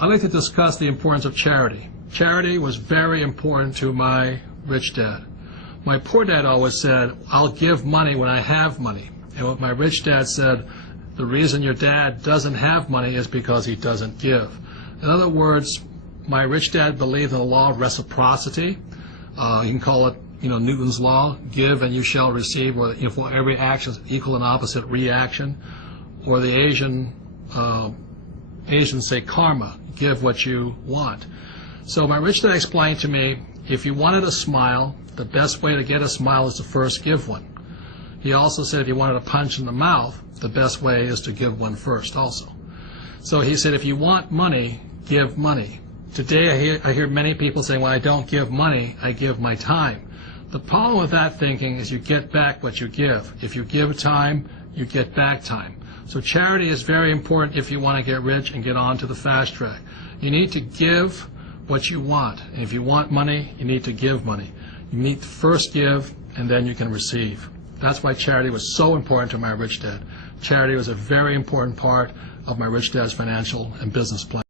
I'd like to discuss the importance of charity. Charity was very important to my rich dad. My poor dad always said, I'll give money when I have money. And what my rich dad said, the reason your dad doesn't have money is because he doesn't give. In other words, my rich dad believed in the law of reciprocity. You can call it, Newton's law, give and you shall receive, or for every action is equal and opposite reaction. Or the Asians say karma, give what you want. So my rich dad explained to me, if you wanted a smile, the best way to get a smile is to first give one. He also said if you wanted a punch in the mouth, the best way is to give one first also. So he said if you want money, give money. Today I hear many people saying, well, I don't give money, I give my time. The problem with that thinking is you get back what you give. If you give time, you get back time. So charity is very important if you want to get rich and get on to the fast track. You need to give what you want. And if you want money, you need to give money. You need to first give, and then you can receive. That's why charity was so important to my rich dad. Charity was a very important part of my rich dad's financial and business plan.